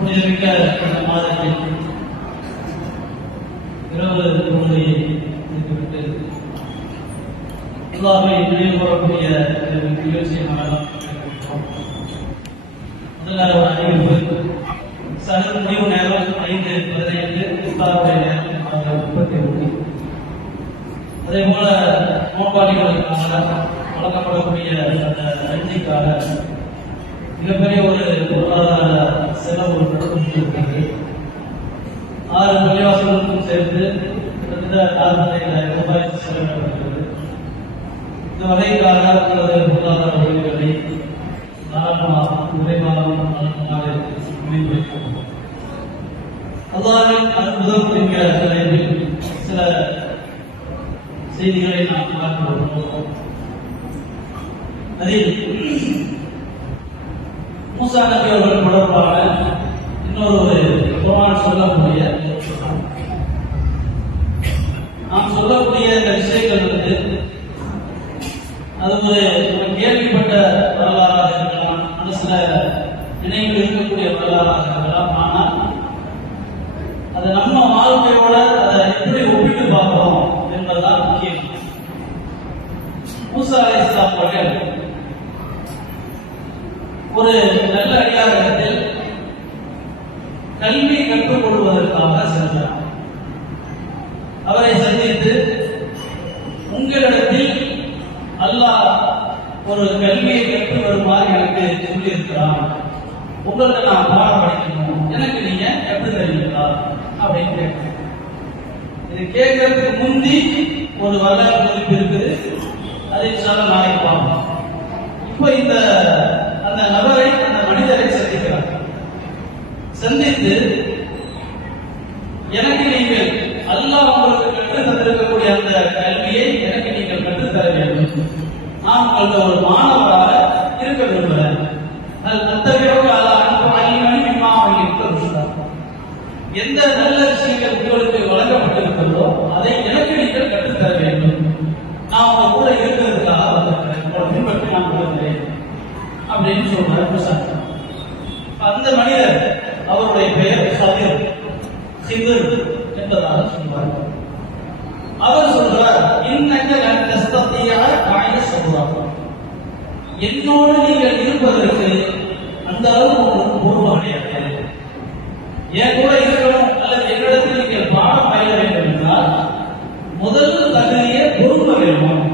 புனிதமிக்க இந்த மாதத்தில் இரவு பொழுதை முடித்துவிட்டு அல்லாஹ்வை நினைவு கூறக்கூடிய நிகழ்ச்சியை நாங்கள் முதல்ல ஒரு அறிவிப்பு. சகல் முடிவு நேரம் 5:15, இஃப்தாருடைய நேரம் 6:31. அதே போல நோன்பாளிகளுக்காக வழங்கப்படக்கூடிய அந்த அஞ்சிக்காக மிகப்பெரிய ஒரு பொருளாதார செலவு நடந்து 6 பள்ளிவாசலுக்கும் சேர்த்து கிட்டத்தட்ட 45,000 ரூபாய் செலவிடப்படுகிறது. இந்த வகைக்காக உங்களது பொருளாதார உதவிகளை தாராளமாக விரைவாக வழங்குமாறு முன்வைக்கிறோம். அல்லாஹ்வின் அற்புதம் என்கிற தலைப்பில் சில செய்திகளை நாம் பார்த்து வருகிறோம். அதில் மூசா நபி அவர்கள் தொடர்பான இன்னொரு குர்ஆன் சொல்லக்கூடிய நாம் சொல்லக்கூடிய இந்த விஷயங்கள் அது ஒரு கேள்விப்பட்ட வரலாறாக இருக்கலாம், மனசுல நினைவு இருக்கக்கூடிய வரலாறாக இருக்கலாம். ஆனால் அதை நம்ம வாழ்க்கையோட அதை எப்படி ஒப்பிட்டு பார்க்கிறோம் என்பதுதான் முக்கியம். மூசா அலைஹிஸ்ஸலாம் அவர்கள் ஒரு நல்ல அடியாரிடத்தில் கல்வி கற்றுக் கொள்வதற்காக சென்றார். அவரை சந்தித்து, உங்களிடத்தில் அல்லாஹ் ஒரு கல்வியை கற்று வருமாறு எனக்கு சொல்லியிருக்கிறான், உங்கள்கிட்ட நான் பாடம் படிக்கணும், எனக்கு நீங்க கற்று தருவீங்களா அப்படின்னு கேட்கிறேன். இது கேட்கறதுக்கு முந்தி ஒரு வரலாறு குறிப்பு இருக்குது, அதை சொல்ல நாளைக்கு பார்ப்போம். இப்போ அந்த நபரை, அந்த மனிதரை சந்திக்கிறார். சந்தித்து, எனக்கு நீங்கள் அல்லாஹ் உங்களுக்கு கற்று தந்திருக்கக்கூடிய அந்த கல்வியை எனக்கு நீங்கள் கற்றுத் தர வேண்டும். நான் உங்களது ஒரு மாணவராக இருக்க விரும்புகிறேன். எந்த நல்ல விஷயங்கள் உங்களுக்கு வழங்கப்பட்டிருக்கிறதோ அதை எனக்கு நீங்கள் கற்றுத் தர வேண்டும். நான் உங்க கூட இருக்கிறதுக்காக வந்திருக்கிறேன், உங்களை பின்பற்றி நான் வருகிறேன் அப்படின்னு சொல்றார். அந்த மனிதர், அவருடைய பெயர் ஹிதர் என்பதாக சொல்வார். அவர் சொல்றார், என்னோடு நீங்கள் இருப்பதற்கு அந்த அளவு பொறுப்பு கிடையாது. என் கூட இருக்கணும் அல்லது என்னிடத்தில் நீங்கள் பாடம் பயில வேண்டும் என்றால் முதல் தகுதியே பொறுமை வேணும்.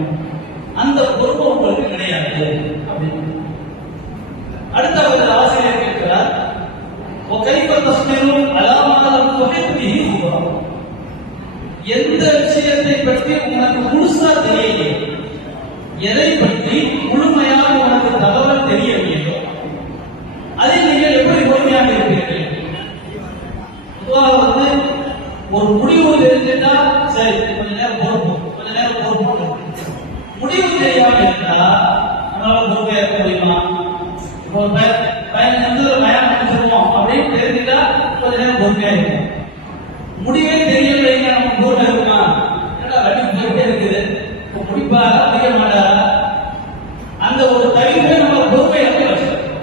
அந்த பொறுப்பு உங்களுக்கு கிடையாது அப்படின்னு. அடுத்த ஒரு ஆசிரியர் கேட்கிறார், எந்த விஷயத்தை பற்றி உனக்கு முழுசா தெரியலையோ, எதை பற்றி முழுமையாக உனக்கு தகவல் தெரியவில்லையோ அதில் நீங்கள் எப்படி பொறுமையாக இருப்பீர்கள்? பொதுவாக ஒரு முடிவு தெரிஞ்சுட்டா சரி, கொஞ்ச நேரம் பொறுப்பு. முடிவு தெரியாம இருந்தா நம்மளால பொறுமையா இருக்க முடியுமா? ஒரு பயன் முடிச்சிருவோம் அப்படின்னு தெரிஞ்சுட்டா கொஞ்ச நேரம் பொறுமையா இருக்கும். முடிவே தெரியலைங்க, நம்ம பொறுமை இருக்குமா? ஏன்னா வண்டி போயிட்டே இருக்குது, முடிப்பாக அதிக மாட்டாரா? அந்த ஒரு தகுதியை நம்ம பொறுமை எப்படி வச்சிருக்கோம்.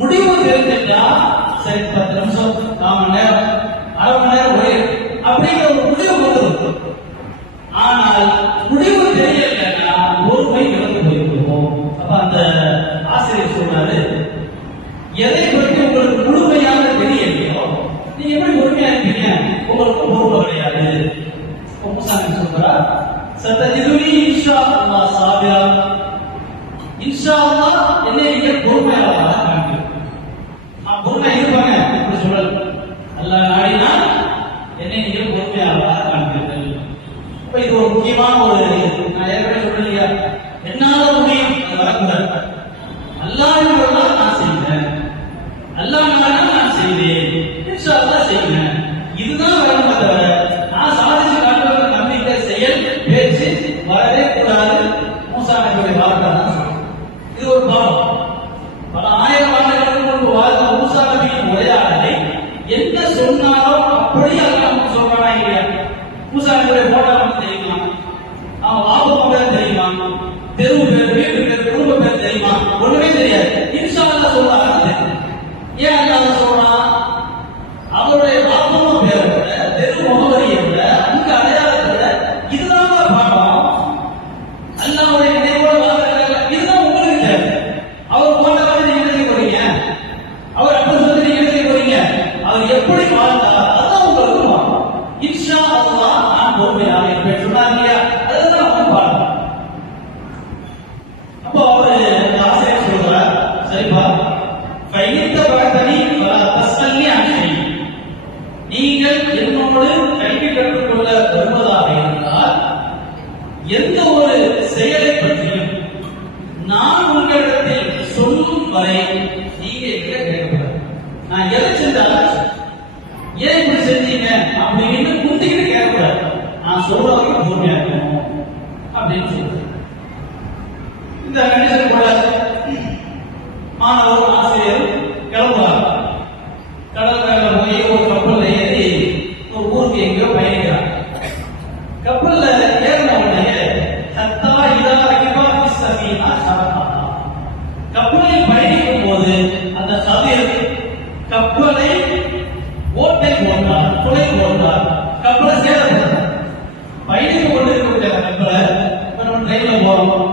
முடிவு தெரிஞ்சுட்டா சரி, 10 நிமிஷம், 4 மணி நேரம், அரை மணி நேரம் ஒரே அப்படிங்கிற ஒரு முடிவு கொண்டு. ஆனால் முடிவு தெரியலைன்னா பொறுமை இழந்து போயிருக்கோம். அப்ப அந்த ஆசிரியர் சொல்றாரு, எதை பற்றி உங்களுக்கு முழுமையாக தெரியலையோ நீங்க எப்படி பொறுமையா இருக்கீங்க? உங்களுக்கு பொறுப்பு கிடையாது. சொல்றா, சத்தஜிதுனி இன்ஷா அல்லாஹ் சாபிரா, இன்ஷா அல்லாஹ் என்னை நீங்க பொறுமையாக காண்பீங்க. பொறுமையா இருப்பாங்க அப்படி சொல்லல, அல்லாஹ் நாடினா என்னை நீங்க பொறுமையாக காண்பீர்கள். இப்ப இது ஒரு முக்கியமான ஒரு, நான் ஏற்கனவே சொல்லலையா, என்னால முடியும் அது வரக்கூடாது. அல்லாஹ் நான் செய்வேன், அல்லாஹ் நான் செய்வேன், இன்ஷா அல்லாஹ் செய்வேன், இதுதான் வரணும். தவிர நான் சாதிச்சு காட்டுவது நம்பிக்கை, செயல், பேச்சு வரவே கூடாது. மூசா நபியுடைய வார்த்தை தான். இது ஒரு பாவம். பல ஆயிரம் ஆண்டுகளுக்கு முன்பு வாழ்ந்த மூசா நபியின் உரையாடலை என்ன சொன்னாரோ அப்படியே அல்லாஹ் சொல்றானா இல்லையா? மூசா நபியுடைய போட்டோ தெரியுமா? அவன் வாபம் சரிப்பா, பைனித்த பரத்தனி தஸ்மல்லி அன்னை, நீங்கள் என்னோடு கல்வி கற்றுக்கொள்ள வருவதாக இருந்தால் எந்த ஒரு செயலை பற்றியும் நான் உங்களிடத்தில் சொல்லும் வரை நீங்க எங்க கேட்கக்கூடாது. நான் எதை செஞ்சாலும் ஏன் இப்படி செஞ்சீங்க அப்படின்னு குந்திக்கிட்டு கேட்கக்கூடாது. நான் சொல்ற வரைக்கும் பொறுமையா இருக்கணும் அப்படின்னு சொல்றேன். இந்த கண்டிஷன் கூட மாணவர் ஆசிரியர் கிளம்புறாங்க. கடல் மேல போய் ஒரு கப்பல்ல ஏறி ஒரு ஊருக்கு எங்கேயோ பயணிக்கிறாங்க. கப்பல்ல ஏறின உடனே ஹத்தா இதா ரகிபா ஃபிஸ்ஸபீனா ஷரஹா, கப்பலில் பயணிக்கும் போது அந்த கதிர் கப்பலை ஓட்டை போட்டார், துளை போட்டார், கப்பலை சேதப்படுத்தார். பயணித்து கொண்டு இருக்கக்கூடிய கப்பலை நம்ம ட்ரெயின்ல போறோம்,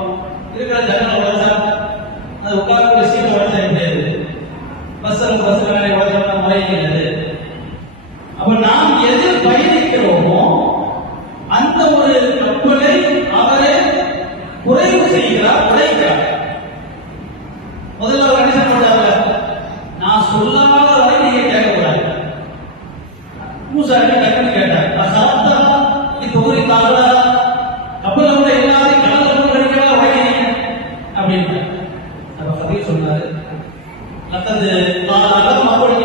இருக்கிற ஜன்னல் உடச்சா அது உட்கார்ந்து சீட்டை உடச்சா முடியாது, பஸ் வேலை உடச்சா முறை கிடையாது. அப்ப நாம் எது பயணிக்கிறோமோ அந்த ஒரு கப்பலை அவரே குறைவு செய்கிறார், உடைக்கிறார். முதல்ல ஒரு கண்டிஷன் போட்டாங்க, நான் சொல்லாத வரை நீங்க கேட்கக்கூடாது. மூசா டக்குன்னு கேட்டார், இது தொகுதி தாளா கப்பல கூட எல்லாரையும் கடல கடிக்கலாம் உடைக்கிறீங்க அப்படின்னு. அப்ப கதை சொன்னாரு, மற்றது மக்கள்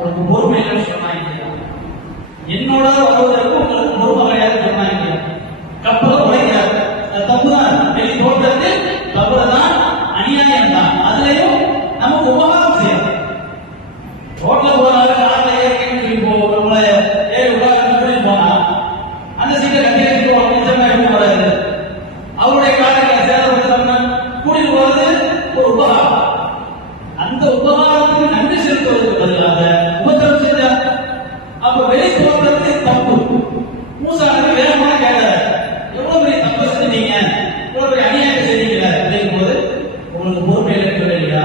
உனக்கு பொறுமை இல்லைன்னு சொன்னாங்க, என்னோட வருவதற்கு உங்களுக்கு பொறுமை கிடையாது சொன்னாங்க. கப்பலை உடைக்கிறார், அது தப்புதான், வெளி தோட்டத்தில் தப்புல தான், அநியாயம் தான். அதுலயும் நமக்கு உபகாரம் செய்யணும். ரோட்ல போறாரு, கார்ல ஏறி நம்மள ஏறி உலக போனா அந்த சீட்டை கட்டி எடுத்து போறாரு, அவருடைய காலையில சேதப்படுத்த கூட்டிட்டு போறது ஒரு உபகாரம். அந்த உபகாரத்துக்கு நன்றி செலுத்துவதற்கு பதிலாக உபத்திரம் செஞ்சார். அப்ப வெளி தோற்றத்துக்கு தப்பு. மூசா வேகமாக கேட்டார், எவ்வளவு பெரிய தப்பு செஞ்சீங்க, எவ்வளவு பெரிய அநியாயம் செஞ்சீங்க அப்படிங்கும் போது உங்களுக்கு பொறுமை இல்லை இல்லையா,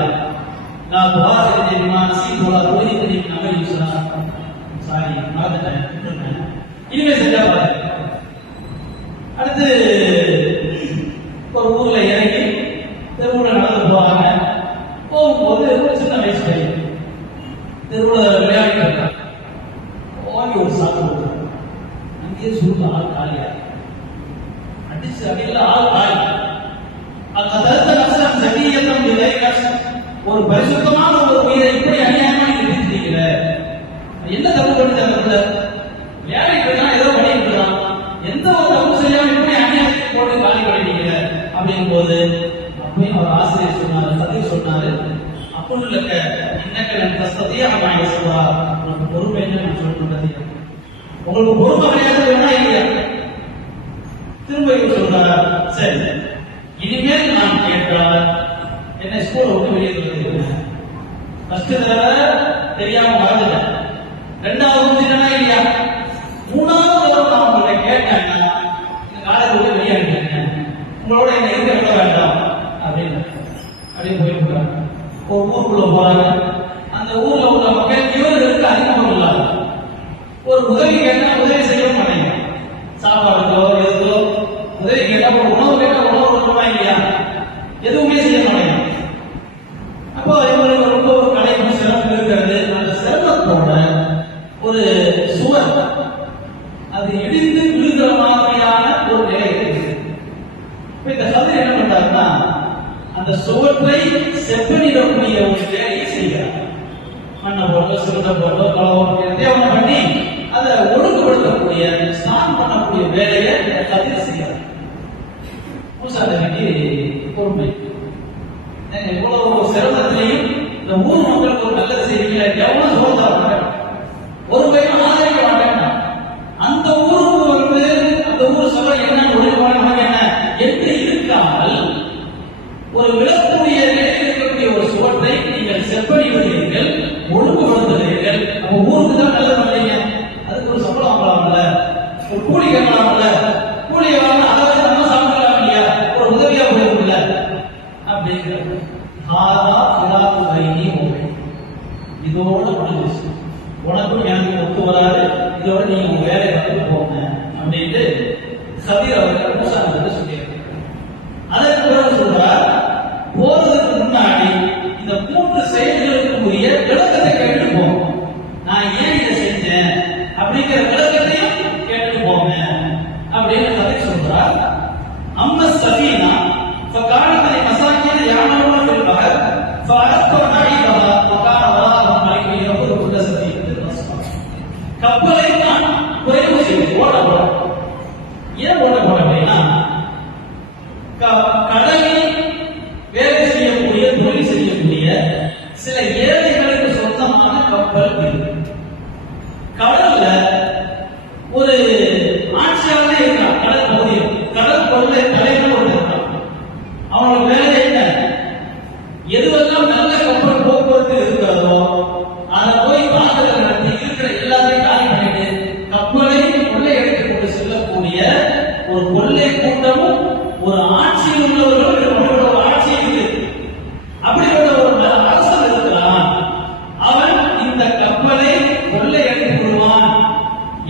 நான் துவா செஞ்சேன், சீட்டோட தொகுதி தெரியும் நம்பி சொன்னா சாரி மறந்துட்டேன், இனிமே செஞ்சா பாருங்க. அடுத்து ஒரு ஊர்ல இறங்கி தெருவுல நடந்து போவாங்க. போகும்போது ஒரு சின்ன வயசு பையன் தெருவுல விளையாடிட்டு இருக்கான். ஓங்கி ஒரு சாக்கு கொடுத்தாங்க, அங்கேயே சுருக்க ஆள் காலியா அடிச்சு அடியில் ஆள் காலி. ஒரு பரிசுத்தமான ஒரு உயிரை இப்படி அநியாயமா நிறுத்திட்டீங்கள, என்ன தப்பு பண்ணிட்டாங்க? விளையாடிட்டு ஏதோ பண்ணிட்டு இருக்கான், எந்த ஒரு தப்பு செய்யாம இப்படி அநியாயத்தை போட்டு காலி பண்ணிட்டீங்க அப்படிங்கும் போது அப்பயும் அவர் ஆசிரியர் சொன்னாரு, பதில் சொன்னாரு, அப்பொழுது இன்னக்கலன் கஷ்டத்தையே அவன் சொல்றா, உங்களுக்கு பொறுமை என்ன நான் சொல்றது, உங்களுக்கு பொறுமை கிடையாது வேணா இல்லையா? திரும்ப சொல்றாரு, சரி இனிமேல் நான் கேட்டால் என்ன ஸ்கூல் விட்டு வெளியே ஃபர்ஸ்ட் தடவை தெரியாம மறந்துட்டேன், ரெண்டாவது வந்துட்டேனா இல்லையா, மூணாவது தடவை நான் உங்களை கேட்டேன்னா இந்த காலேஜ் விட்டு வெளியே அனுப்பிட்டேன், உங்களோட என்ன இருக்க விட வேண்டாம் அப்படின்னு அப்படியே போயிருக்கிறாங்க. ஒரு ஊருக்குள்ள போறாங்க. அந்த ஊர்ல உள்ள மக்கள் இவர்களுக்கு அறிமுகம் இல்லாத ஒரு உதவி கேட்டா உதவி செய்ய மாட்டேங்க, சாப்பாடுக்கோ எதுக்கோ உதவி கேட்டா, ஒரு உணவு கேட்டா உணவு கொடுக்கணும் இல்லையா, எதுவுமே செய்ய மாட்டேங்க. அப்போ இவருக்கு ரொம்ப ஒரு கலைப்பு சிரமம் இருக்கிறது. அந்த சிரமத்தோட ஒரு சுவர் அது இடிந்து விழுகிற மாதிரியான ஒரு நிலை இருக்குது. இந்த கதை என்ன பண்றாருன்னா, அந்த சுவற்றை செப்பனிடக்கூடிய ஒரு வேலையை செய்கிறார். மண்ணை போட்டோ சிறுத்தை போட்டோ கலவரம் பண்ணி அதை ஒழுங்குபடுத்தக்கூடிய ஸ்டான் பண்ணக்கூடிய வேலையை கதிர் செய்கிறார். மூசாதேவிக்கு பொறுமை, இவ்வளவு சிரமத்திலையும் இந்த ஊர் மக்களுக்கு ஒரு நல்லது செய்வீங்க, எவ்வளவு சோர்ந்தாங்க, ஒரு பையன் ஆதரிக்க மாட்டேன்னா அந்த ஊருக்கு வந்து அந்த ஊர் சொல்ல என்ன ஒழுங்குபாடு என்ன என்று இருக்காமல் ஒரு விளக்குடைய நிலையில் இருக்கக்கூடிய ஒரு சுவற்றை நீங்கள் செப்பனிடுகிறீர்கள், ஒழுங்குபடுத்துகிறீர்கள். நம்ம ஊருக்கு தான் நல்லது பண்ணீங்க, அதுக்கு ஒரு சம்பளம் வாங்கலாம்ல, ஒரு கூலி கேட்கலாம்ல, கூலியை வாங்க அதை நம்ம சாப்பிடலாம் இல்லையா, ஒரு உதவியா போயிருக்குல்ல அப்படிங்கிறது. இதோட முடிஞ்சிச்சு, உனக்கும் எனக்கு ஒத்து வராது, இதோட நீங்க உங்க வேலையை வந்து போங்க அப்படின்ட்டு கதிர் அவர்கள் மூசா சொல்லியிருக்காங்க. அதற்கு பிறகு சொல்றார், போறது அவங்களுக்கு வேலை என்ன? எதுவெல்லாம் நல்ல கப்பல் போக்குவரத்து இருக்கிறதோ அதை போய் தாக்குதல் நடத்தி இருக்கிற எல்லாத்தையும் காலி பண்ணிட்டு கப்பலை கொள்ளையடித்து கொண்டு செல்லக்கூடிய ஒரு கொள்ளை கூட்டமும் ஒரு ஆட்சியில் உள்ளவர்களும் ஒரு ஆட்சி இருக்கு. அப்படிப்பட்ட ஒரு அரசன் இருக்கிறான். அவன் இந்த கப்பலை கொள்ளையடித்து விடுவான்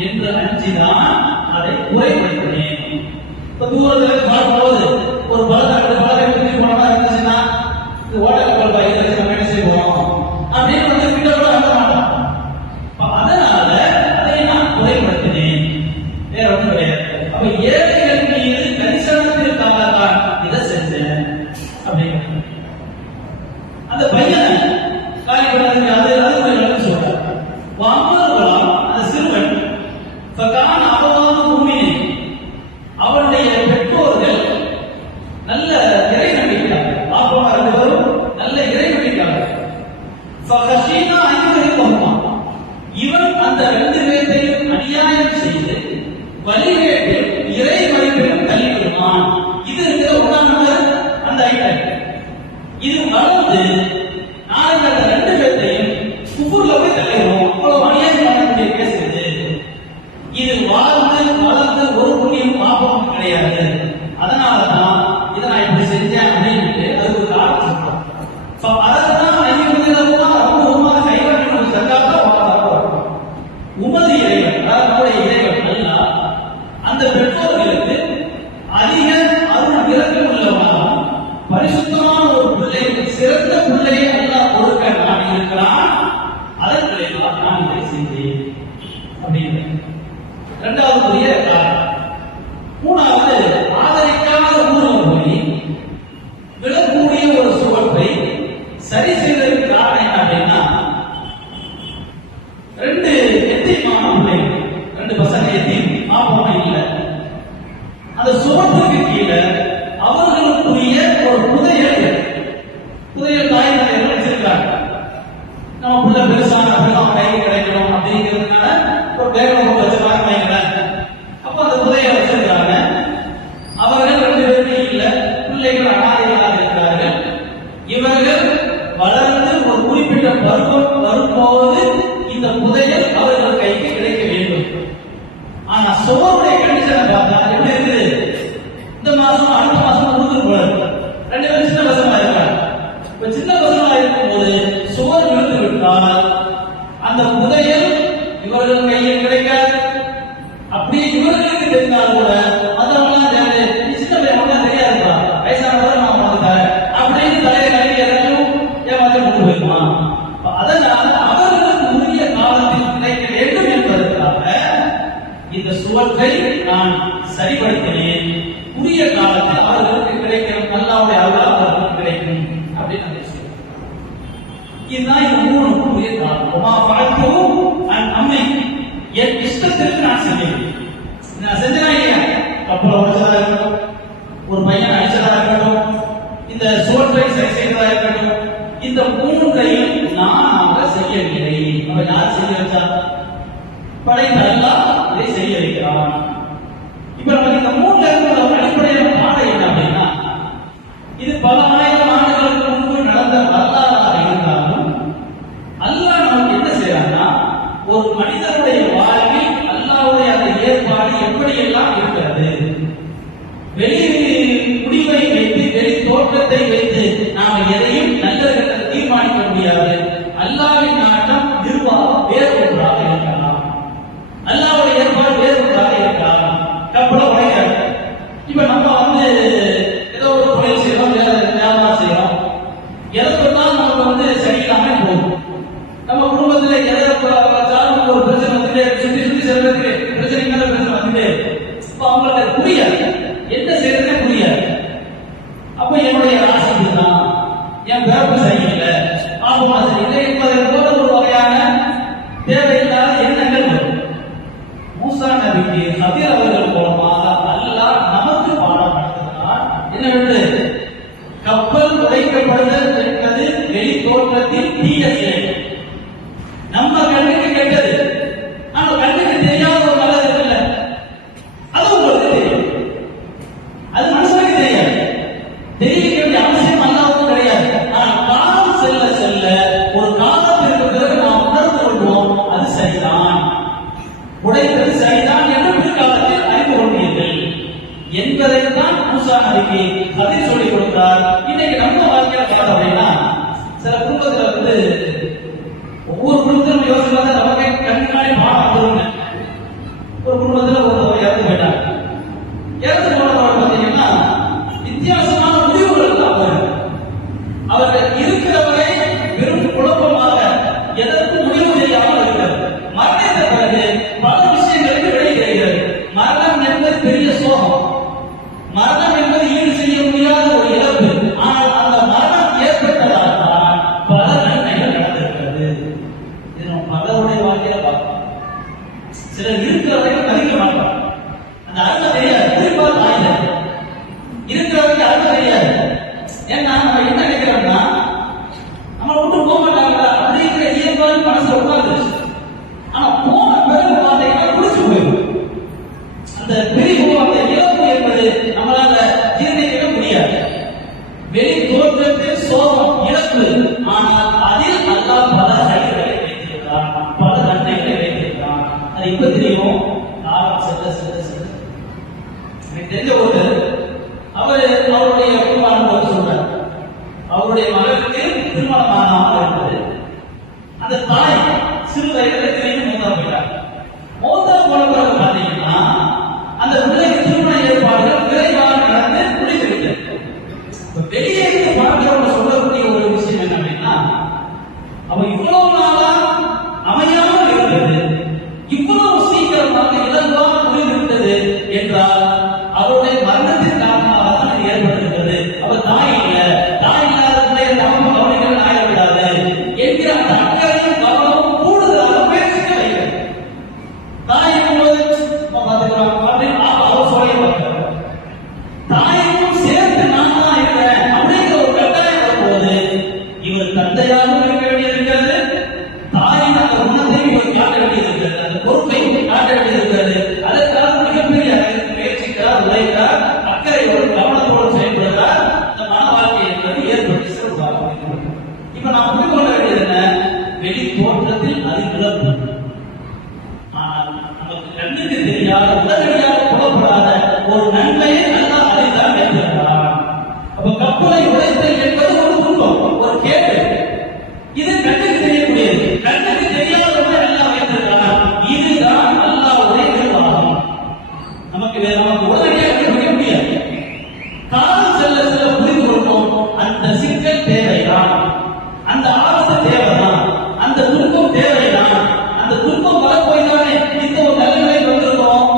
என்று அஞ்சிதான் அதை குறைப்படுத்தினேன். இப்ப தூரத்தில் பார்க்கும்போது ஒரு பலத்தை போனதா இருந்துச்சுன்னா இது ஓட்ட கப்பல் பாய்கிறது நம்ம என்ன செய்வோம் அப்படின்னு வந்து கிட்ட கூட அங்க மாட்டோம். அதனால அதை நான் குறைப்படுத்தினேன், வேற ஒன்றும் கிடையாது. அப்ப ஏழைகள் மீது கரிசனத்திற்காகத்தான் இதை செஞ்சேன் அப்படிங்கிறது. அந்த பையன் காய்கறி அது சொல்றார். அந்த சிறுவன் அவனுடைய பெற்றோர்கள் நல்ல இறை நம்பிக்கையாளர், பாப்பமா இருந்தவரும் நல்ல இறை நம்பிக்கையாளர். இவன் அந்த ரெண்டு பேர்த்தையும் அநியாயம் செய்து வழிகேட்டில் இறை மதிப்பிலும் தள்ளிவிடுவான். இது இருக்கிற உணர்வு அந்த ஐட்டம். இது வளர்ந்து நாளைக்கு அந்த ரெண்டு பேர்த்தையும் குஃபுர்ல போய் தள்ளிடுவோம். அவ்வளவு அநியாயம் பண்ணக்கூடிய கேஸ் இது. இது வாழ்ந்து வளர்ந்து ஒரு புண்ணியம் பாப்பமும் கிடையாது. அதனாலதான் இதை நான் இப்படி செஞ்சேன் அப்படின்னு அது ஒரு காரணம் சொல்றோம். அதான் உமது இறைவன், நம்முடைய இறைவன் அல்ல அந்த பெற்றோர்களுக்கு அதிக அருள் இறக்கம் உள்ளவனாகவும் பரிசுத்தமான ஒரு பிள்ளை, சிறந்த பிள்ளையை அல்லாஹ் கொடுக்க நான் இருக்கிறான். அதன் விளைவாக நான் இதை செய்தேன் அப்படின்னு இரண்டாவது பெரிய காரணம். மூணாவது, ஆதரிக்காத ஊர்வ போய் விழக்கூடிய ஒரு சுவற்றை சரி செய்வதற்கு காரணம் என்ன அப்படின்னா, ரெண்டு எத்தியமான பிள்ளைகள், ரெண்டு பசங்க எத்தியம் பாப்பமா இல்லை. அந்த சுவற்றுக்கு கீழே அவர்களுக்குரிய ஒரு புதையல் தாய் தந்தையர்கள் வச்சிருக்காங்க. நம்ம புள்ள பெருசான கை கிடைக்கணும் அப்படிங்கிறதுனால ஒரு பேரம் வச்சிருக்காங்க வைக்கிறேன். அப்ப அந்த புதையல் வச்சிருக்காங்க. அவர்கள் ரெண்டு பேருமே இல்லை, பிள்ளைகள் அனாதைகளாக இருக்கிறார்கள். இவர்கள் வளர்ந்து ஒரு குறிப்பிட்ட பருவம் வரும்போது இந்த புதையல் அவர்கள் கைக்கு கிடைக்க வேண்டும். ஆனா சோருடைய கண்டிஷனை பார்த்தா எப்படி இருக்குது? இந்த மாசம் அடுத்த மாசம் கொடுத்துட்டு போறாரு. ரெண்டு பேரும் சின்ன பசங்களா இருக்காங்க. இப்ப சின்ன பசங்களா இருக்கும்போது சோறு விழுந்து விட்டால் அந்த புதையல் இவர்கள் கையில் கிடைக்காது. அப்படியே இவர்களுக்கு தெரிந்தால் கூட மற்றவங்களாம் சின்ன பையன் தெரியாதுப்பா, வயசானவரை நான் உனக்கு தரேன் அப்படின்னு தலையை கழுவி எதாச்சும் ஏமாற்ற கொண்டு போயிருவான். அதனால அவர்களுக்கு உரிய காலத்தில் கிடைக்க வேண்டும் என்பதற்காக இந்த சுவற்றை நான் சரிபடுத்தினேன். உரிய காலத்தில் அவர்களுக்கு கிடைக்கும், அல்லாஹ்வுடைய அருளால் அவர்களுக்கு கிடைக்கும் அப்படின்னு நான் சொல்றேன். இதுதான் இந்த மூணு உரிய காரணம். அம்மை என் இஷ்டத்திற்கு நான் செய்யணும். நான் செஞ்சனா இல்லையா? கப்பலை உடைச்சதா இருக்கட்டும், ஒரு பையன் அழிச்சதா இருக்கட்டும், இந்த சுவற்றை சரி செய்ததா இருக்கட்டும், இந்த மூன்றையும் நான் செய்யவில்லை. நம்ம யார் செய்ய வச்சா? படைத்த அல்லாஹ் இதை செய்ய வைக்கிறான். இப்ப நமக்கு இந்த மூணுல இருக்கிற ஒரு அடிப்படையான பாடம் என்ன அப்படின்னா, இது பல ஆயிரம் ஆண்டுகளுக்கு முன்பு நடந்த வரலாறாக இருந்தாலும் அல்லாஹ் நமக்கு என்ன செய்யறான்னா, ஒரு மனிதனுடைய வாழ்வில் அல்லாஹ்வுடைய அந்த ஏற்பாடு எப்படியெல்லாம் இருக்கிறது, வெளி முடிவை வைத்து வெளி தோற்றத்தை வைத்து நாம எதையும் நல்லது தீர்மானிக்க முடியாது. அல்லாஹ்வின் நாட்டம் நிர்வாகம் வேறு ஒன்றாக இருக்கலாம், அல்லாஹ்வுடைய ஏற்பாடு வேறு ஒன்றாக இருக்கலாம். கப்பலை உடைக்கிறாங்க. இப்ப நம்ம வந்து ஏதோ ஒரு தொழில் செய்யறோம், வியாபாரம் செய்யறோம், எதை சொன்னாலும் நமக்கு சரியில்லாம போகும். நம்ம குடும்பத்துல எதை ஒரு பிரச்சனை வந்துட்டு சுத்தி சுத்தி செல்றதுக்கு பிரச்சனை வந்துட்டு இப்ப அவங்களுக்கு புரியாது, என்ன செய்யறதுன்னு புரியாது. அப்ப என்னுடைய ராசி இதுதான், என் பிறப்பு சரியில்லை, பாப்பமா சரியில்லை என்பதை போல ஒரு வகையான தேவையில்லாத எண்ணங்கள் வரும். மூசா நபிக்கு ஹதீர் அவர்கள் மூலமாக அல்லாஹ் நமக்கு பாடம் நடத்தினார். என்னவென்று, கப்பல் உடைக்கப்படுதல் என்பது வெளி தோற்றத்தில் தீய செயல், நம்ம கண்ணுக்கு கெட்டது, நம்ம கண்ணுக்கு தெரியாத ஒரு நல்லது இருக்குல்ல, அது உங்களுக்கு தெரியும், அது மனுஷனுக்கு தெரியாது. தெரிய வைத்திருக்கிறார். இன்னைக்கு நம்ம வாழ்க்கையில பார்த்தோம் அப்படின்னா சில குடும்பத்துல வந்து ஒவ்வொரு குடும்பத்திலும் யோசிச்சு பார்த்தா நமக்கு கண்காணி பாடம் வருங்க. ஒரு குடும்பத்துல ஒருத்தவர் இறந்து போயிட்டாங்க. இறந்து போனவங்க பார்த்தீங்கன்னா வித்தியாசமான முடிவுகள் தான் வரும். அவர்கள் இருக்கிறவரை வெறும் குழப்பமாக எதற்கும் முடிவு செய்யாமல் இருக்கிறது. மரணத்தை பிறகு பல விஷயங்களுக்கு விடை தெரிகிறது. மரணம் என்பது பெரிய சோகம். மரணம் என்பது ஈடு செய்ய முடியாத ஒரு இழப்பு. ஆனால் அந்த மரணம் ஏற்பட்டதால் தான் பல நன்மைகள் நடந்திருக்கிறது. இது நம்ம பலருடைய வாழ்க்கையில பார்க்கணும். சிலர் இருக்கிற வரைக்கும் மதிக்க மாட்டாங்க. அந்த அருமை தெரியாது. குறிப்பா தாயில இருக்கிறவங்க அருமை தெரியாது. ஏன்னா நம்ம என்ன நினைக்கிறோம்னா நம்ம விட்டு போக மாட்டாங்களா அப்படிங்கிற இயல்பான மனசுல உட்கார்ந்துருச்சு. ஆனா போன பிறகு பார்த்தீங்கன்னா குடிச்சு போயிடும். அந்த பிரிவு அந்த இழப்பு என்பது நம்மளால ஜீர்ணிக்க முடியாது. வெளி தோற்றத்தில் சோகம் இழப்பு. ஆனால் அதில் அல்லாஹ் பல கைகளை வைத்திருக்கிறான், பல நன்மைகளை வைத்திருக்கிறான். அது இப்ப தெரியும். காலம் செல்ல செல்ல செல்ல எனக்கு தெரிஞ்ச ஒரு அவருடைய குடும்ப அனுபவம் சொல்றார். அவருடைய மகளுக்கு திருமணமாகாமல் இருந்தது. அந்த தாய் சிறு வயதில் திடீர்னு மூத்தா போயிட்டார். மூத்தா போன பிறகு பார்த்தீங்கன்னா அந்த பிள்ளைக்கு திருமண ஏற்பாடுகள் விரைவாக நடந்து முடிந்து விட்டது. வெளியே இருந்து பார்க்கிறவங்க சொல்லக்கூடிய ஒரு விஷயம் என்ன அப்படின்னா, அவ இவ்வளவு நாளா அமையாமல் இருந்தது இவ்வளவு சீக்கிரமாக இலகுவாக முடிந்து விட்டது என்றால் அவருடைய மரணத்தின் காரணமாக தான் இது ஏற்பட்டிருக்கிறது. அவர் தாய் இல்ல, தாய் இல்லாத பிள்ளைய நம்ம கவனிக்க ஆகிவிடாது என்கிற அந்த அக்கறையும் கவனமும் கூடுதலாக முயற்சிக்க வைக்கிறது. தாய் இருக்கும்போது பார்த்துக்கலாம் அப்படின்னு அவர் சொல்ல பார்க்கிறார். தாய்க்கும் சேர்த்து நான் தான் இருக்கிறேன் அப்படிங்கிற ஒரு கட்டாயம் வரும்போது இவர் தந்தையாகவும் இருக்க வேண்டியிருக்கிறது, தாயின் அந்த உணர்வையும் இவர் காட்ட வேண்டியிருக்கிறது, அந்த பொறுப்பை காட்ட வேண்டியிருக்கிறது. அதற்காக மிகப்பெரிய அளவில் முயற்சிக்கிறார், உழைக்கிறார், அக்கறையோடு கவனத்தோடு செயல்படுகிறார். இந்த மன வாழ்க்கை என்பது ஏற்பட்டு சிறப்பாக. இப்ப நாம் புரிந்து கொள்ள வேண்டியது என்ன? வெளி தோற்றத்தில் அது இழப்பு. ஆனால் நமக்கு கண்ணுக்கு தெரியாத உடனடியாக புலப்படாத ஒரு நன்மையை நல்லா அதைத்தான் வைத்திருக்கிறார். அப்ப கப்பலை உடைத்தல் என்பது ஒரு துன்பம், ஒரு கேடு. இது கண்ணுக்கு தெரியக்கூடியது. கண்ணுக்கு தெரியாத ஒன்றை நல்லா வைத்திருக்கிறார். இதுதான் அல்லாஹ்வுடைய நிர்வாகம். நமக்கு உடனடியாக கண்டுபிடிக்க முடியாது. காலம் செல்ல செல்ல புரிந்து கொள்வோம். அந்த சிக்கல் தேவைதான், அந்த ஆபத்து தேவைதான், அந்த துன்பம் தேவைதான். அந்த துன்பம் வரப்போய்தானே இந்த ஒரு நல்ல நிலை வந்திருக்கோம்.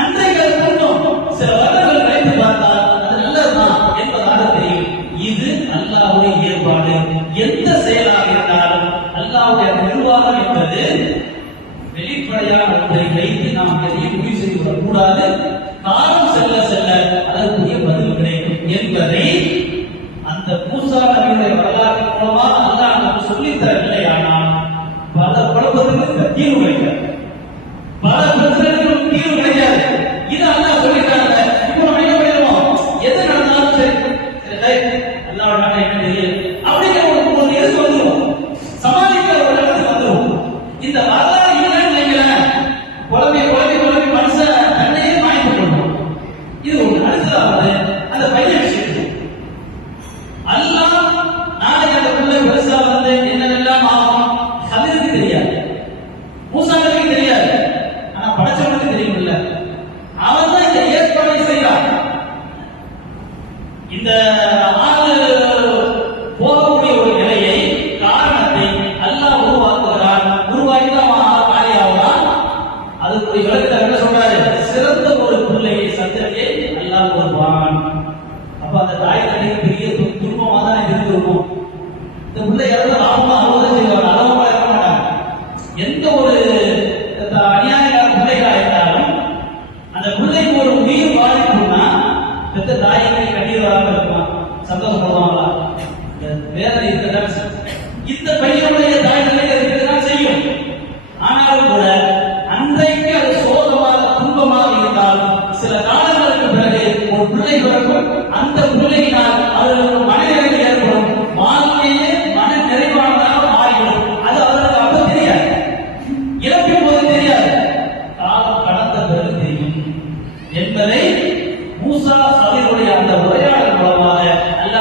அன்றைக்கு அது துன்பம் சில வருடங்கள் கழித்து பார்த்தால் அது நல்லதுதான் என்பதாக தெரியும். இது அல்லாஹ்வுடைய ஏற்பாடு. எந்த செயலாக இருந்தாலும் அல்லாஹ்வுடைய நிர்வாகம் என்பது வெளிப்படையான ஒன்றை வைத்து நாம் எதையும் முடிவு செய்து விடக்கூடாது. காலம் செல்ல செல்ல அதற்குரிய பதில் கிடைக்கும் என்பதை அந்த மூசா நபியுடைய வரலாற்றின் மூலமாக அல்லாஹ் நமக்கு சொல்லித் தரவில்லை. ஆனால் பல குழப்பத்துக்கு தீர்வு கிடைக்காது, பல பிரச்சனைகளுக்கு தீர்வு கிடைக்காது. இது அல்லாஹ் சொல்லிட்டாங்க. இப்போ நம்ம என்ன பண்ணிடுவோம்? எது நடந்தாலும் சரி அல்லாஹ் நாட்டை என்ன தெரியும் அப்படிங்கிற ஒரு எதுக்கு வந்துடும், சமாளிக்கிற ஒரு இடத்துக்கு வந்துடும். இந்த வரலாறு இல்லைன்னு நினைக்கிறேன். குழந்தை குழந்தை குழந்தை மனுஷன் தன்னையே வாங்கிட்டு கொள்வோம். இது ஒன்று. அடுத்ததாவது அந்த பையன் விஷயம் அல்லாஹ் நாளைக்கு அந்த பிள்ளை பெருசா வந்து என்னென்னலாம் ஆகும் ஹதீருக்கு தெரியாது, மூசா நபிக்கு தெரியாது. ஆனா படைச்சவனுக்கு தெரியும்ல. அவன் தான் இந்த ஏற்பாடை செய்யறான். இந்த ஆறு போகக்கூடிய ஒரு நிலையை காரணத்தை அல்லாஹ் உருவாக்குகிறான். உருவாக்கி அவன் காலியாகிறான். அதுக்குரிய விளக்கத்தை என்ன சொல்றாரு? சிறந்த ஒரு பிள்ளையை சந்ததியை அல்லாஹ் வருவான். அப்ப அந்த தாய் தந்தைக்கு பெரிய துன்பமா தான் இருந்திருக்கும். இந்த பிள்ளை இறந்து ஆமா அறுபது செய்வாங்க, அளவு இருக்க மாட்டாங்க. எந்த ஒரு அநியாயமான பிள்ளைகளா இருந்தாலும் அந்த பிள்ளைக்கு ஒரு உயிர் பாதிப்புன்னா பெற்ற தாய்க்கு கண்ணீர் வராமல் இருக்கலாம், சந்தோஷப்படுவாங்களா? வேற இருக்கதான். இந்த பையனுடைய தாய் தந்தை இருக்கதான் செய்யும். ஆனாலும் கூட அன்றைக்கு அது சோகமாக துன்பமாக இருந்தாலும் சில காலங்களுக்கு பிறகு ஒரு பிள்ளை பிறக்கும். அந்த பிள்ளையினால் அவர்களுக்கு மனநிறைவு ஏற்படும். வாழ்க்கையே மன நிறைவானதாக மாறிவிடும். அது அவர்களுக்கு அப்ப தெரியாது, இறப்பின் போது தெரியாது, காலம் கடந்த பிறகு தெரியும் என்பதை மூசா அவர்களுடைய அந்த உரையாடல் மூலமாக அல்ல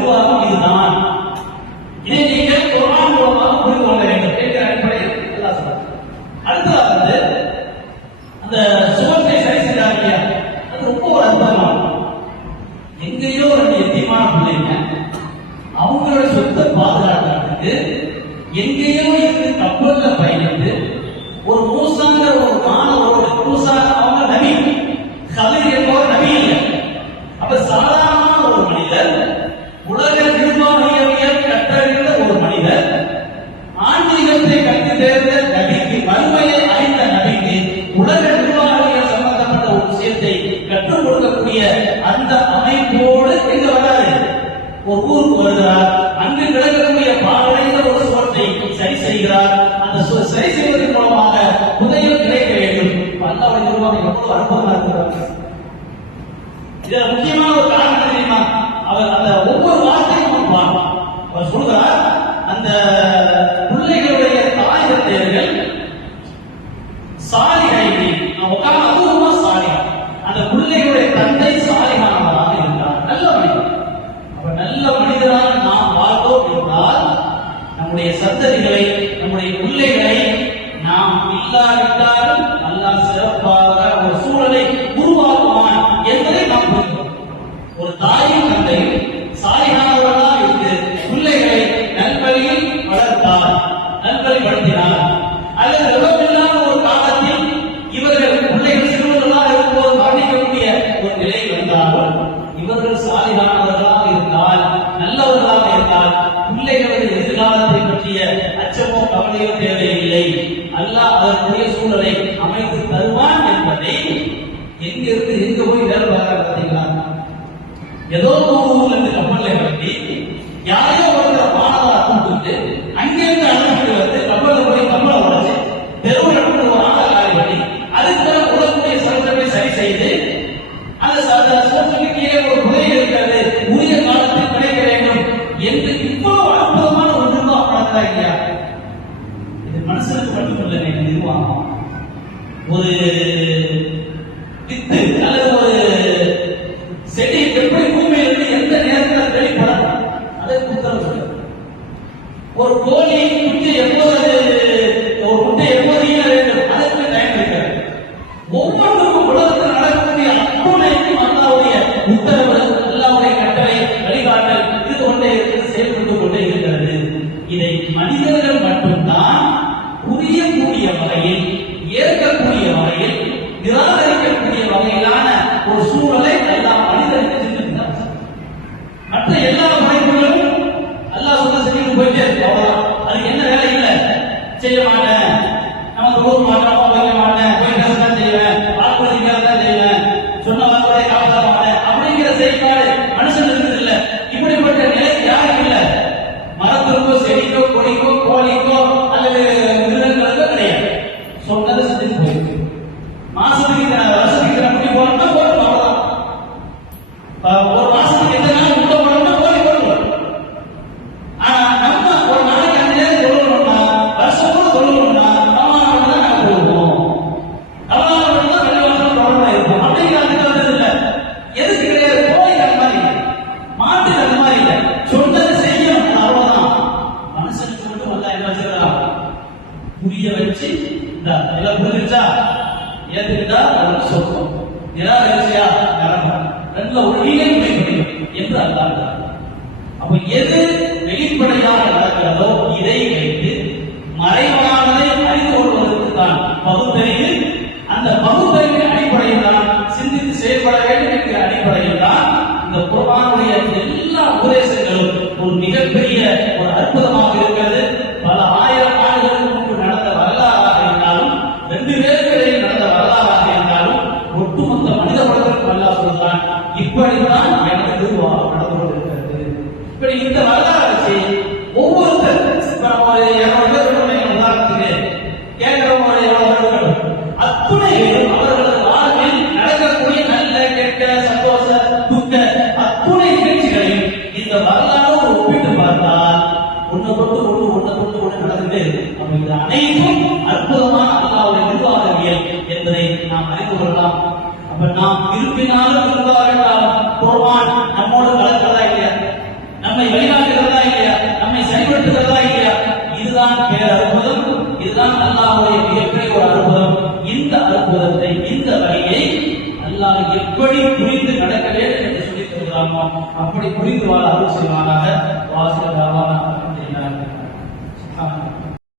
நிர்வாகம் இதுதான். இதை நீங்கள் குர்ஆன் மூலமாக புரிந்து கொள்ள வேண்டும் என்கிற அடிப்படையில் அல்லாஹ் சொல்றார். அடுத்ததாக வந்து அந்த சுகத்தை சரி செய்தார் இல்லையா, அது ரொம்ப ஒரு அற்புதமான எங்கேயோ ஒரு எத்தியமான பிள்ளைங்க அவங்களோட சொத்தை பாதுகாக்கிறதுக்கு எங்கேயோ இருந்து கப்பல்ல பயணித்து ஒரு மூசாங்கிற ஒரு மாணவரோட மூசா அவங்க நபி கலில் என்பவர் நபி இல்லை. அப்ப சாதாரணமான ஒரு மனிதர் உலக நிர்வாகியவியல் கற்றறிந்த ஒரு மனிதர் ஆன்மீகத்தை கற்று தேர்ந்த நபிக்கு வறுமையை அறிந்த நபிக்கு உலக நிர்வாகிகள் சம்பந்தப்பட்ட ஒரு விஷயத்தை கற்றுக் கொடுக்கக்கூடிய அந்த அமைப்போடு எங்க வராது ஒரு ஊருக்கு வருகிறார். அங்கு கிடக்கக்கூடிய பாழடைந்த ஒரு சுவற்றை சரி செய்கிறார். அந்த சரி செய்வதன் மூலமாக உதயம் கிடைக்க வேண்டும். அல்லாஹ்வுடைய நிர்வாகம் எவ்வளவு அற்புதமா இருக்கிறார். இதுல முக்கியமான ஒரு காரணம் தெரியுமா, அவர் அந்த ஒவ்வொரு வார்த்தையும் அவர் சொல்கிறார், அந்த பிள்ளைகளுடைய தாய் தந்தையர்கள் சாலிகை அதுவுமா சாலிகா, அந்த பிள்ளைகளுடைய தந்தை சாலிகானவராக இருந்தார், நல்ல மனிதர். அப்ப நல்ல மனிதராக நாம் வாழ்ந்தோம் என்றால் நம்முடைய சந்ததிகளை நம்முடைய பிள்ளைகளை நாம் இல்லாவிட்டாலும் அல்லாஹ் சிறப்பாக ஒரு சூழலை உருவாக்குவான் என்பதை நாம் புரிகிறோம். ஒரு தாயும் தந்தையும் சாலிகானவர்களாக இருந்து பிள்ளைகளை நல்வழியில் வளர்த்தார், நல்வழிப்படுத்தினார். அல்லது விபத்தில்லாத ஒரு காலத்தில் இவர்கள் பிள்ளைகள் சிறுவர்களாக இருக்கும்போது பாதிக்கக்கூடிய ஒரு நிலை வந்தாலும் இவர்கள் சாலிகானவர்களாக இருந்தால், நல்லவர்களாக இருந்தால் பிள்ளைகளது எதிர்காலத்தை பற்றிய அச்சமோ கவலையோ தேவையில்லை. அல்லாஹ் அதற்குரிய சூழலை அமைத்து தருவான் என்பதை எங்கிருந்து எங்க போய் வேலை பார்க்க பார்த்தீங்களா? ஏதோ ஊர்ல இருந்து கப்பல்ல கட்டி யாரையோ ஒருத்தர் மாணவரை கூப்பிட்டு அங்கிருந்து அனுப்பிட்டு வந்து கப்பல்ல போய் கப்பலை உடச்சு தெருவில் ஒரு ஆளை பண்ணி அதுக்கு உலகக்கூடிய சட்டத்தை சரி செய்து அந்த சட்டத்துக்கு கீழே ஒரு புதையல் இருக்கிறது, உரிய காலத்தில் கிடைக்க வேண்டும் என்று இவ்வளவு அற்புதமான ஒரு நிர்வாகம் நடந்தா இல்லையா? இது மனுஷனுக்கு மட்டுமல்ல, நிர்வாகம் ஒரு வித்து அல்லது ஒரு செடி எப்படி பூமியிலிருந்து எந்த நேரத்தில் வெளிப்படும் அதற்கு உத்தரவு சொல்லுது. ஒரு கோழி குஞ்சு எப்போது ஒரு முட்டை எப்போது ஈன வேண்டும் அதற்கு டைம் இருக்கிறது. ஒவ்வொன்றுக்கும் உலகத்தில் நடக்கக்கூடிய அத்துணைக்கும் அல்லாஹ்வுடைய உத்தரவு, அல்லாஹ்வுடைய கட்டளை, வழிகாட்டல் இது கொண்டே செயல்பட்டுக் கொண்டே இருக்கிறது. இதை மனிதர்கள் மட்டும்தான் புரியக்கூடிய வகையில், ஏற்கக்கூடிய வகையில், நிராகரிக்கக்கூடிய வகையிலான ஒரு சூழலை அல்லாஹ் மனிதனுக்கு செஞ்சிருக்கிறார். மற்ற எல்லா அமைப்புகளும் அல்லாஹ் சொன்ன செஞ்சுட்டு போயிட்டே இருக்கு, அவ்வளவுதான். அதுக்கு என்ன வேலை இல்லை, செய்ய மாட்டேன், நமக்கு ஊர் மாட்டோம், வைக்க மாட்டேன், போய் தான் செய்வேன், வாக்குறுதிக்காக தான் செய்வேன், சொன்ன வாக்குறுதியை காப்பாற்ற மாட்டேன் அப்படிங்கிற செயல்பாடு மனுஷன் இருக்குது இல்லை. இப்படிப்பட்ட நிலை யாருக்கும் இல்லை. மரத்திற்கோ செடிக்கோ கொடிக்கோ கோழிக்கோ அல்லது மிருகங்களுக்கோ கிடையாது. சொன்னதை செஞ்சுட்டு போயிருக்கு. மாசத்துக்கு வருஷத்துக்கு முடி போறோம்னா போறோம், அவ்வளவுதான். ஒரு மாசத்துக்கு எத்தனை நாள் முட்டை போறோம்னா கோழி போடுவோம். ஆனா நம்ம ஒரு நாளைக்கு 5 நேரம் தொழுகணும்னா, வருஷம் கூட தொழுகணும்னா ரமலான் தான் நாங்க போடுவோம். ரமலான் தான் வெள்ளிவாசல் தொடர்பா இருக்கும். அப்படிங்கிற அதுக்கு வந்தது இல்லை. எதுக்கு கிடையாது? கோழிக்கு அந்த மாதிரி இல்லை, மாட்டுக்கு அந்த மாதிரி இல்லை. சொன்னது செய்யணும், அவ்வளவுதான். மனுஷனுக்கு மட்டும் வந்தா என்ன வச்சுக்கலாம், புரிய வச்சு எல்லாம் புரிஞ்சிருச்சா ஏத்துக்கிட்டா அவருக்கு சொர்க்கம், நிராகரிச்சியா நரகம், ரெண்டுல ஒரு நீளை முடியும் என்று அல்லாஹ். அப்ப எது வெளிப்படையாக நடக்கிறதோ இதை வைத்து மறைவானதை அறிந்து கொள்வதற்கு தான் பகுத்தறிவு. அந்த பகுத்தறிவின் அடிப்படையில் தான் சிந்தித்து செயல்பட வேண்டும் என்கிற அடிப்படையில் தான் இந்த குர்ஆனுடைய எல்லா உபதேசங்களும் ஒரு மிகப்பெரிய ஒரு அற்புதமாக இருக்கிறது. பல ஆயிரம் ஆண்டுகளுக்கு முன்பு நடந்த வரலாறாக இருந்தாலும், 2 பேருக்கு இடையில் நடந்த வரலாறாக இருந்தாலும், ஒட்டுமொத்த மனித குலத்திற்கு அல்லாஹ் சொல்கிறான், இப்படித்தான் எனக்கு நிர்வாகம் நடந்து கொண்டிருக்கிறது. இப்படி இந்த வரலாறு வச்சு ஒவ்வொருத்தர் ஒரு 200 பேர் உதாரணத்துக்கு கேட்கிறவங்க எவ்வளவு அத்துணை அவர்களது வாழ்வில் நடக்கக்கூடிய நல்ல கெட்ட சந்தோஷ துக்க அத்துணை நிகழ்ச்சிகளையும் இந்த வரலாறு ஒப்பிட்டு பார்த்தால் ஒன்றை கொண்டு நடந்தது. இது அனைத்தும் அற்புதமான அல்லாஹ்வுடைய நிர்வாகவியல் என்பதை நாம் அறிந்து கொள்ளலாம். அப்ப நாம் விரும்பினாலும் இருந்தாலும் குர்ஆன் நம்மோடு கலக்கிறதா இல்லையா? நம்ம நம்மை வழிகாட்டுகிறதா இல்லையா, நம்மை செயல்படுத்துகிறதா இல்லையா, இதுதான் பேரற்புதம். இதுதான் அல்லாஹ்வுடைய மிகப்பெரிய ஒரு அற்புதம். இந்த அற்புதத்தை, இந்த வழியை அல்லாஹ் எப்படி புரிந்து நடக்க வேண்டும் என்று சொல்லித் தருகிறானோ அப்படி புரிந்து வாழ அருள் செய்வானாக. வாசல்